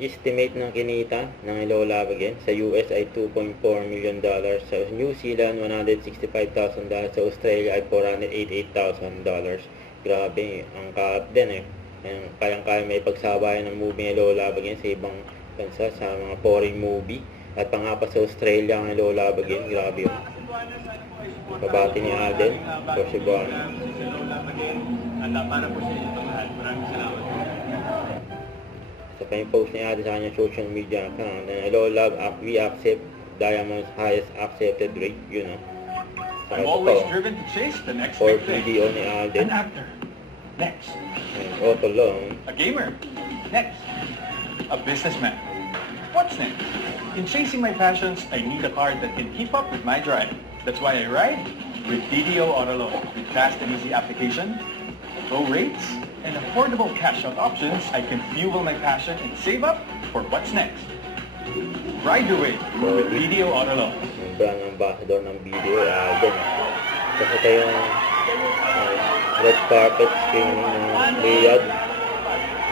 estimate ng kinita ng Hello Love Again sa US ay $2.4 million, sa New Zealand $165,000, sa Australia ay $488,000. Grabe, ang kaap din eh. Kayang-kaya may pagsabayan ng movie Hello Love Again sa ibang bansa, sa mga foreign movie. At pangapat sa Australia ang Hello Love Again. Grabe yun. Pabati ni Alden for Cebuano. Para po sa inyo lahat. Maraming salamat. Sa pa-post ni Alden sa kanyang social media account, Hello Love, we accept Diamond's highest accepted rate, you know. I'm always driven to chase the next For big thing. video ni Alden. An actor. Next. Auto Long. A gamer. Next. A businessman. What's next? In chasing my passions, I need a car that can keep up with my drive. That's why I ride with DDO Auto Loan. With fast and easy application, low rates, and affordable cash-out options, I can fuel my passion and save up for what's next. Ride your way with DDO Auto Loan. Yung brand ambassador ng video, Alden. Kasi ito yung red carpet screening ng Riyadh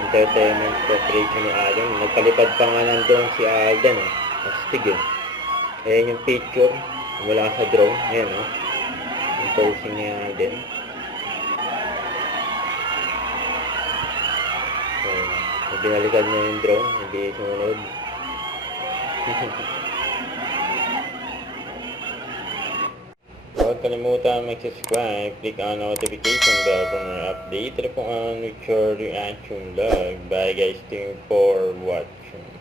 Entertainment Corporation ni Alden. Nagpalipad pa nga nandun si Alden eh. Astig eh. Ayan yung picture mula sa drone. Ayan oh. Yung posing ni Alden. So, binalikan niya yung drone. Hindi sumunod. Huwag kalimutan mag-subscribe, click on notification bell for more update. Ito po ang Richard Reaction Vlog. Bye guys, thank you for watching.